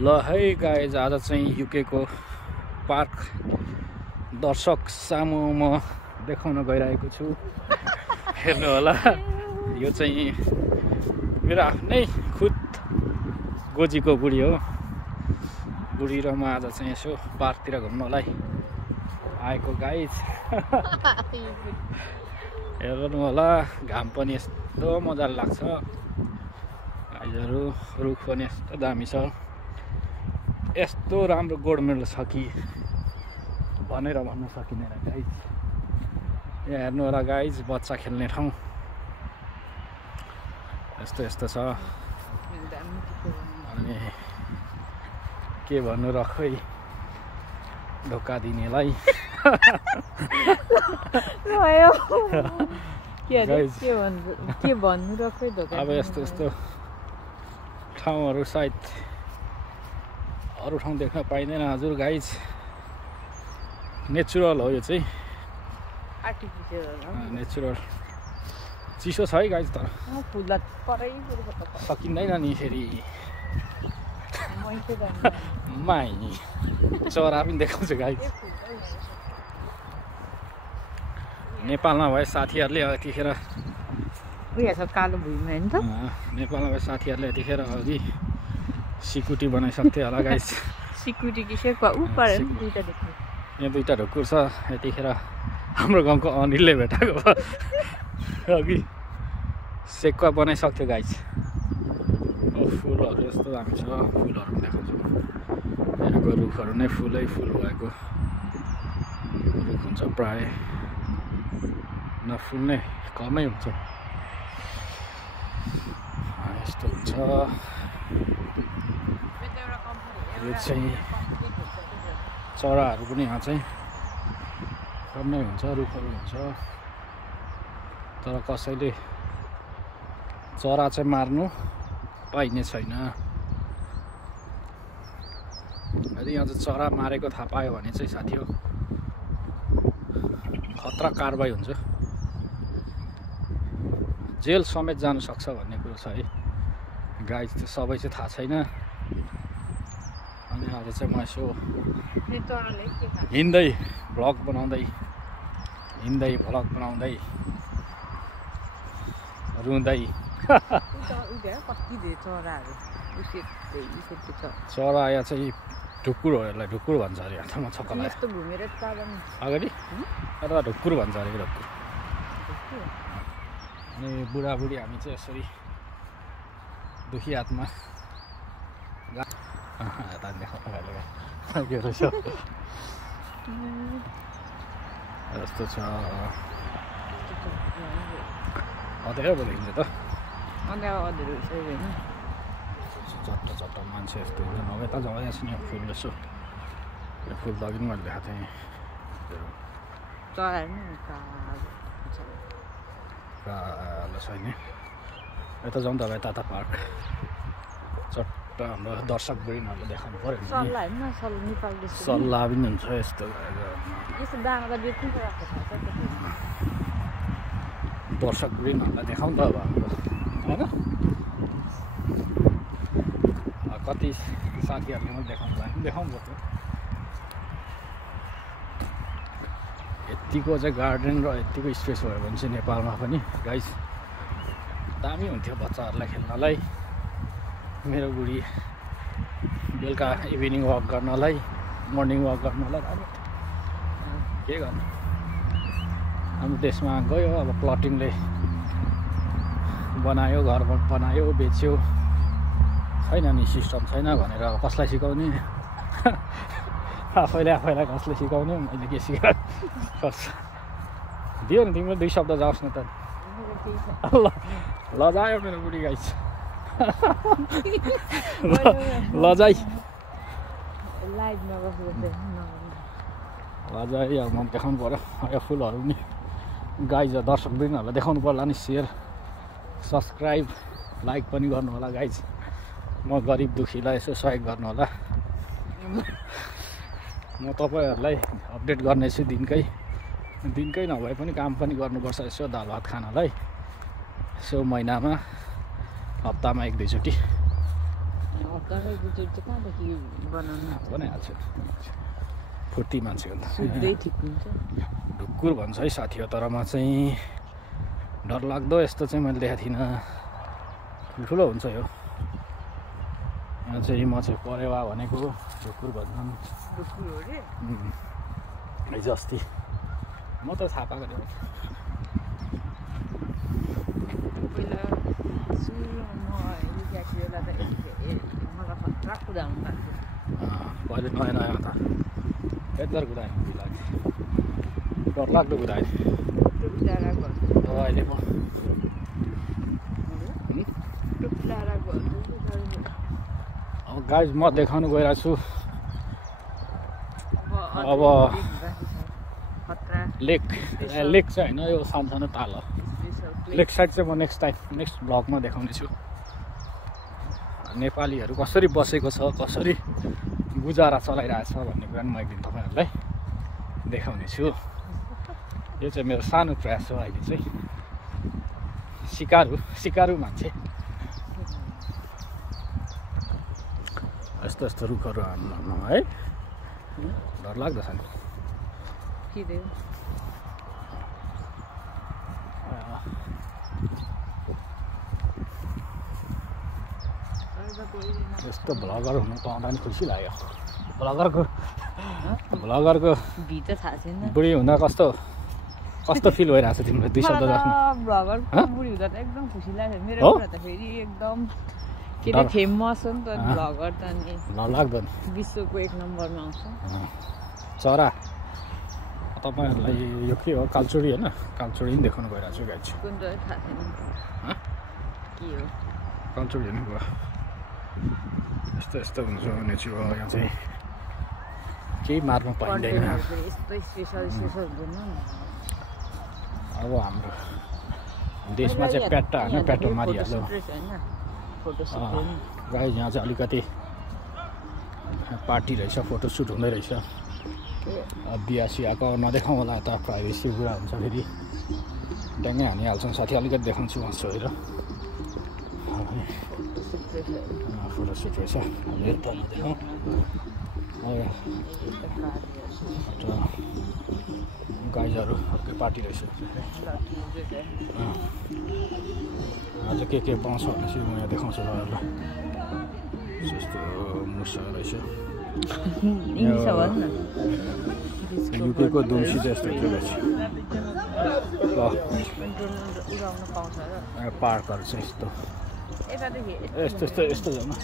ल है गाइज आज चाहिँ युके को पार्क दर्शक सामु म देखाउन गइरहेको छु। हेर्नु होला, यो चाहिँ मेरो आफ्नै खुद गोजीको बुढी हो। बुढी र म आज चाहिँ यसो पार्कतिर घुम्नलाई आएको गाइज। हेर्नु होला, घाम पनि यस्तो मजाले लाग्छ गाइजहरु, रुख पनि यस्तो दामी छ। यस्तो राम्रो गोडमेल छ कि भनेर भन्न सकिँदैन गाइज। यहाँ हेर्नु होला गाइज, बच्चा खेल्ने ठाउँ यस्तो यस्तो छ। अनि के भन्नु र खै ढोका दिनेलाई। अब यस्तो यस्तो ठाउँहरू सायद अरू ठाउँ देख्न पाइँदैन हजुर गाइज। नेचुरल हो यो चाहिँ, नेचुरल। चिसो छ है गाइज, तर सकिँदैन नि फेरि। माइ चरा पनि देखाउँछ गाइज। नेपालमा भए साथीहरूले यतिखेर कालो भुइँमा नि त, नेपालमा भए साथीहरूले यतिखेर अघि सिकुटी बनाइसक्थ्यो होला गाइस। सिकुटी कि सेकुवा उपर दुईटा देख्नु। यहाँ दुईटा ढुकुर छ। यतिखेर हाम्रो गाउँको अनिलले भेटाएको अघि सेकुवा बनाइसक्थ्यो गाइस। फुलहरू यस्तो दामी छ, फुलहरू पनि देखाउँछु। यहाँको रुखहरू नै फुलै फुल भएको रुख हुन्छ, प्राय नफुल्ने कमै हुन्छ। यस्तो हुन्छ। यो चाहिँ चराहरू पनि यहाँ चाहिँ कमै हुन्छ, रुखहरू हुन्छ। तर कसैले चरा चाहिँ मार्नु पाइने छैन। यदि यहाँ चाहिँ चरा मारेको थाहा पायो भने चाहिँ साथी हो खतरा कारबाही हुन्छ, जेल समेत जानु सक्छ भन्ने कुरो छ है गाइज। त्यो सबै चाहिँ थाहा छैन। अनि आज चाहिँ म यसो हिँड्दै भ्लग बनाउँदै रुँदै चरा यहाँ चाहिँ ढुकुर हो। यसलाई ढुकुर भन्छ अरे, यहाँ म छक्कलाई अगाडि अथवा ढुकुर भन्छ अरे, ढुकुर। अनि बुढाबुढी हामी चाहिँ यसरी दुखी हातमा यस्तो छ। अँध्यारो बोलेको त, चट्ट चट्ट मान्छे यस्तो हुन्छ। नभए त जग्गा छ नि फुल यसो। यो फुल त अघि पनि मैले देखाएको थिएँ। कालो छैन। यता जाउँ त अब टाटा पार्क। चट्ट हाम्रो दर्शक बहिनीहरूले देखाउनु पऱ्यो। सल्लाह पनि हुन्छ यस्तो दर्शक बहिनीहरूलाई देखाउँ त अब हाम्रो, होइन? कति साथीहरूले पनि देखाउनु लागि देखाउनु पर्छ। यतिको चाहिँ गार्डन र यतिको स्पेस भयो भने चाहिँ नेपालमा पनि गाइस दामी हुन्थ्यो बच्चाहरूलाई खेल्नलाई। मेरो बुढी बेलुका इभिनिङ वाक गर्नलाई, मर्निङ वाक गर्नलाई राम्रो। के गर्नु, हाम्रो देशमा गयो अब प्लटिङले बनायो, घर बनायो, बेच्यो। छैन नि सिस्टम छैन भनेर अब कसलाई सिकाउने? आफैले कसले सिकाउने? मैले के सिकाएँ? दियो नि तिम्रो 2 शब्द जाओस् न त। लजायो मेरो बुढी गाइस। लजाइ अब म देखाउनु पर्यो यो फुलहरू पनि गाइज। दर्शक बहिनीहरूलाई देखाउनु पर्ला नि। सेयर, सब्सक्राइब, लाइक पनि गर्नु होला गाइज। म गरिब दुखीलाई यसो सहयोग गर्नु होला। म तपाईँहरूलाई अपडेट गर्नेछु दिनकै नभए पनि काम पनि गर्नुपर्छ यसो दाल भात खानलाई। यसो महिनामा हप्तामा 1-2 चोटि तपाईँको चाहिँ कहाँदेखि बनाउनु बनाइहाल्छु फुर्ती मान्छे हो नि त सुत्दै ठिक हुन्छ ढुक्कुर भन्छ है साथी हो तर म चाहिँ डरलाग्दो यस्तो चाहिँ मैले देखाएको थिइनँ ठुल्ठुलो हुन्छ यो यहाँ चाहिँ म चाहिँ परेवा भनेको ढुक्कुर भन्छन् ढुक्कुर हो रे हिजो अस्ति म त थाहा पाएको थिएँ पहिला सुरुमा म गएको बेला त मलाई खतरा कुदाउनु लाग्थ्यो पहिले नयाँ नयाँ त यत्रो कुदाएँ डरलाग्दो कुदाएँ अहिले म अब गाइज म देखाउनु गइरहेको छु अब लेक चाहिँ होइन यो सानो ताल हो लेक साइड चाहिँ म नेक्स्ट ब्लगमा देखाउने छु नेपालीहरू कसरी बसेको छ कसरी गुजारा चलाइरहेछ भन्ने कुरा पनि म एकदिन तपाईँहरूलाई देखाउने छु यो चाहिँ मेरो सानो प्रयास हो अहिले चाहिँ सिकारु मान्छे यस्तो रुखहरू हान्नु है डर लाग्दछ नि यस्तो भ्लगर हुनु पाउँदा नि खुसी लाग्यो भ्लगरको भित्र थाहा छैन बुढी हुँदा कस्तो फिल भइरहेको छ तिम्रो 2 शब्द राख्नु भ्लगरको बुढी हुँदा त एकदम खुसी लाग्छ मेरो कुरा त फेरि एकदम के अरे फेमस हो नि त भ्लगर त नि लाग्दो नि विश्वको 1 नम्बरमा आउँछ चरा तपाईहरुलाई यो के हो कालचुडी हैन कालचुडी नि देखाउन गइरहेको छु गाइज कुन चाहिँ थाहा छैन के हो कालचुडी हेर्नु भयो यस्तो हुन्छ भने चाहिँ यहाँ चाहिँ केही मार्न पाइँदैन यस्तो स्पेशल हुँदैन अब हाम्रो देशमा चाहिँ प्याटो मारिहाल्यो गाइज यहाँ चाहिँ अलिकति पार्टी रहेछ फोटोसुट हुँदै रहेछ बिहा सियाको नदेखाउँ होला त प्राइभेसी कुरा हुन्छ फेरि ट्याङ्गै हानिहाल्छौँ साथी अलिकति देखाउँछु उहाँ छोएर फोटोसुट रहेछ हेर्दा नदेखाउँ गाइजहरू अर्कै पार्टी रहेछ आज के पाउँछ भने चाहिँ म यहाँ देखाउँछु तपाईँहरूलाई यस्तो मुसा रहेछ युकेको दुम्सी चाहिँ यस्तो रहेछ पार्कहरू चाहिँ यस्तो जानु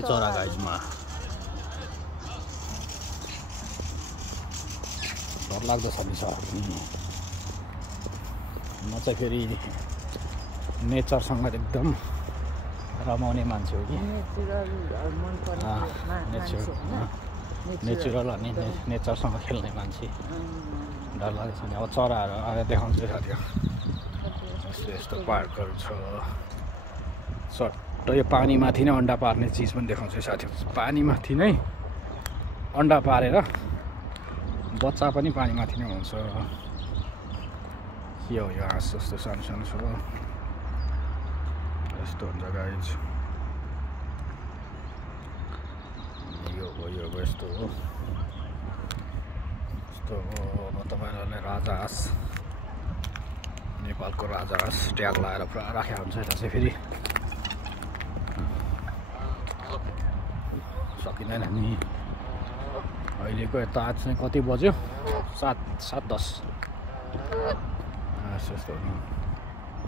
चरा गाइजमा डर लाग्दछ नि सर म चाहिँ फेरि नेचरसँग एकदम रमाउने मान्छे हो कि नेचुरल अनि नेचरसँग खेल्ने मान्छे डर लाग्छ नि अब चराहरू आएर देखाउँछु साथी यस्तो पार्कहरू छ सट्ट यो पानीमाथि नै अन्डा पार्ने चिज पनि देखाउँछु साथी पानीमाथि नै अन्डा पारेर बच्चा पनि पानीमाथि नै हुन्छ के हो यो हाँस जस्तो सानो छ यस्तो हुन्छ गाइज यो यस्तो हो यस्तो अब तपाईँहरूलाई राजहाँस नेपालको राजहाँस ट्याग लगाएर पुरा राखेको हुन्छ यता चाहिँ फेरि सकिँदैन नि अहिलेको यता आज चाहिँ कति बज्यो 7:10 यस्तो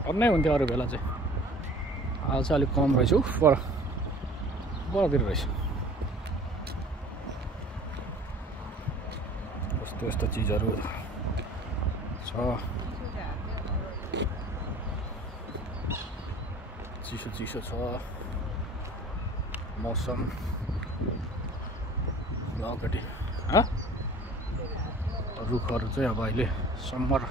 अन्नै हुन्थ्यो अरू बेला चाहिँ आज चाहिँ अलिक कम रहेछ परतिर रहेछ यस्तो चिजहरू छ चिसो छ मौसम अगाडि रुखहरू चाहिँ अब अहिले समर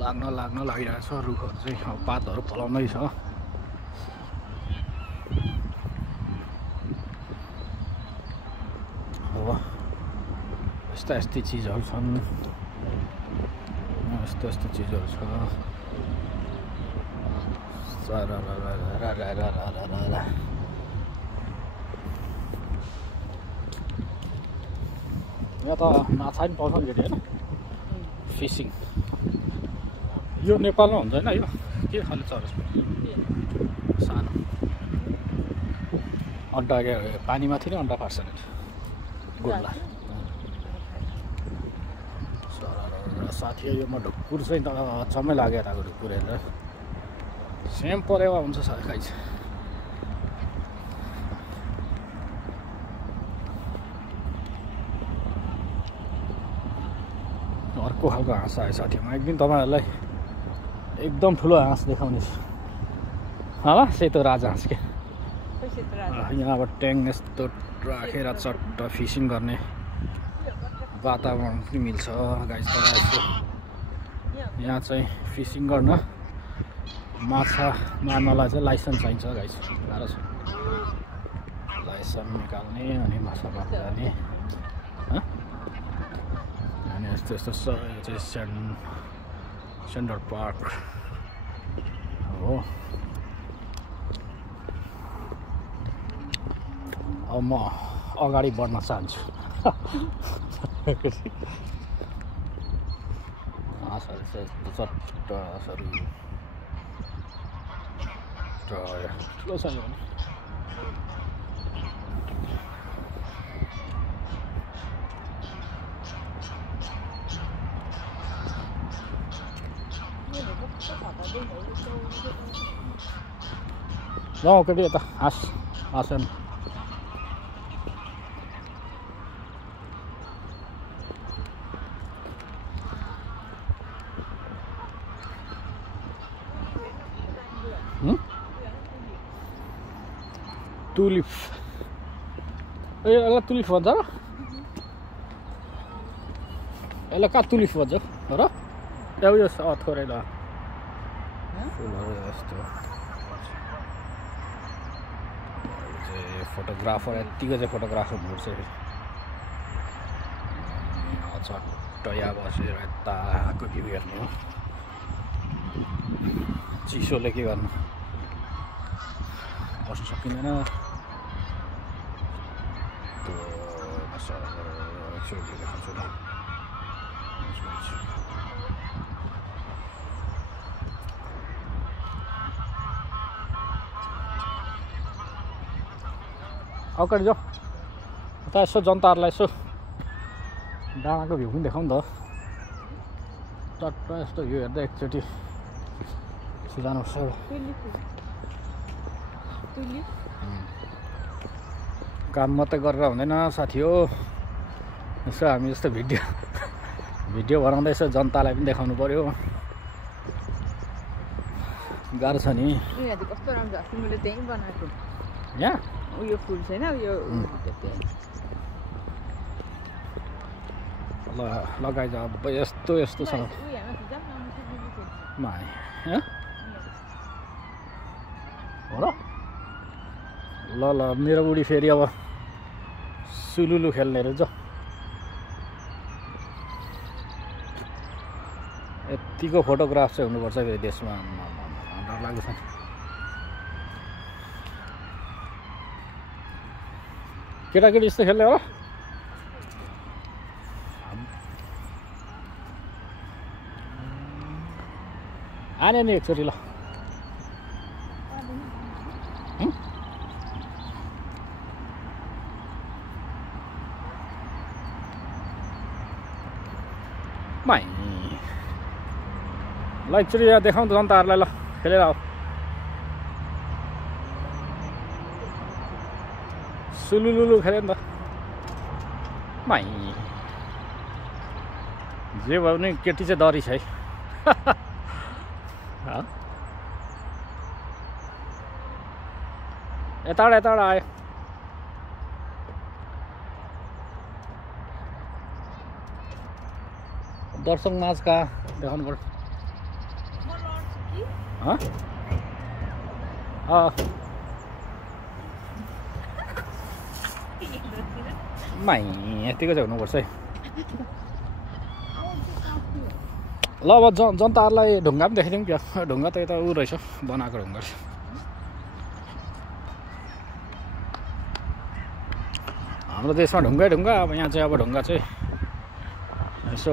लाग्न लागिरहेको छ रुखहरू चाहिँ अब पातहरू फलाउँदै छ अब यस्ता चिजहरू छन् यस्तो यस्तो चिजहरू छ यहाँ त माछा पनि पाउँछ नि होइन फिसिङ यो नेपालमा हुँदैन यो के खाले चरस सानो अन्डा पानीमाथि नै अन्डा पार्छ नि गोल्ला साथी यो म ढुक्कुर चाहिँ त अचम्मै लाग्यो यताको ढुक्कुर हेरेर सेम परेवा हुन्छ खाइ अर्को खालको हाँस आयो साथी म एक दिन तपाईँहरूलाई एकदम ठुलो हाँस देखाउने छु होला सेतो राजा हाँस के यहाँ अब ट्याङ यस्तो राखेर चट्ट फिसिङ गर्ने वातावरण पनि मिल्छ गाइस तर यस्तो यहाँ चाहिँ फिसिङ गर्न माछा मार्नलाई चाहिँ लाइसेन्स चाहिन्छ गाइस गाह्रो छ लाइसेन्स निकाल्ने अनि माछा मार्न जाने अनि यस्तो यस्तो छ यो चाहिँ सेन्टर पार्क हो अब म अगाडि बढ्न चाहन्छु चट्टासहरू ठुलो छ यो पनि ल केटी यता हाँस हाँस तुलिप ए यसलाई तुलिप भन्छ र यसलाई कहाँ तुलिप भन्छ र यो थोरै ल फुलहरू यस्तो फोटोग्राफर यत्तिको चाहिँ फोटोग्राफर हुनुपर्छ चट्ट यहाँ बसेर यताको भ्यू हेर्ने हो चिसोले के गर्नु बस्नु सकिँदैन अगाडि जाऊ उता यसो जनताहरूलाई यसो डाँडाको भ्यू पनि देखाउँ नि त चट्ट यस्तो भ्यू हेर्दा एकचोटि जानुपर्छ काम मात्रै गरेर हुँदैन साथी हो यसो हामी जस्तो भिडियो बनाउँदा यसो जनतालाई पनि देखाउनु पर्यो गाह्रो छ नि कस्तो राम्रो मैले त्यही बनाएको यहाँ उयो फुल छैन उयो ल लगाइज अब यस्तो यस्तो छ माइ हो ल ल मेरो बुढी फेरि अब सुलुलु खेल्ने रहेछ यतिको फोटोग्राफ चाहिँ हुनुपर्छ फेरि देशमा डर लाग्छ केटाकेटी यस्तो खेल्ने हो आने नि एकचोटि ल माइ ल एकचोटि यहाँ देखाउँ त जनताहरूलाई ल खेलेर आऊ सुलुलुलु खेल्यो नि त माइ जे भयो भने केटी चाहिँ डरी छ है यताबाट आयो दर्शक माझ कहाँ देखाउनु पर्छ माइ यतिको चाहिँ हुनुपर्छ है ल ल अब जनताहरूलाई ढुङ्गा पनि देखाइदिउँ क्या ढुङ्गा त यता ऊ रहेछ बनाएको ढुङ्गा हाम्रो देशमा ढुङ्गा अब यहाँ चाहिँ अब ढुङ्गा चाहिँ यसो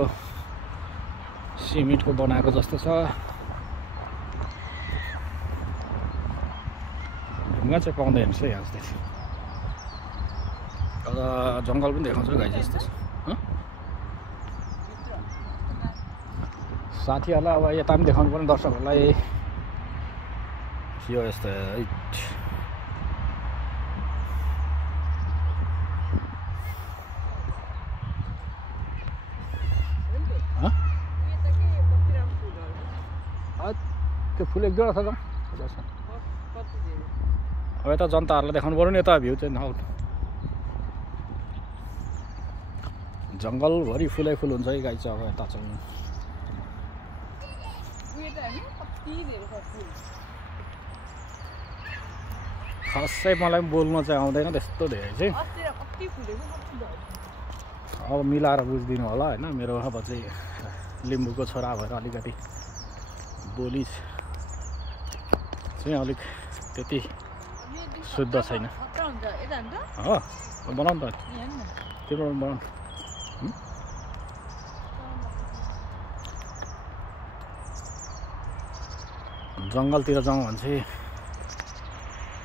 सिमेन्टको बनाएको जस्तो छ ढुङ्गा चाहिँ पाउँदैन रहेछ यहाँ जस्तै जङ्गल पनि देखाउँछ गाई जस्तो छ साथीहरूलाई अब यता पनि देखाउनु पर्ने दर्शकहरूलाई यो यस्तो त्यो फुल एक दुईवटा छ अब यता जनताहरूलाई देखाउनु पऱ्यो नि यता भ्यू चाहिँ नआउनु जङ्गलभरि फुलै फुल हुन्छ है गाई चाहिँ अब यता चाहिँ खासै मलाई बोल्न चाहिँ आउँदैन त्यस्तो धेरै चाहिँ अब मिलाएर बुझिदिनु होला होइन मेरो अब चाहिँ लिम्बूको छोरा भएर अलिकति बोली चाहिँ अलिक त्यति शुद्ध छैन हो बनाउनु त त्यो बनाउनु जङ्गलतिर जाउँ भने चाहिँ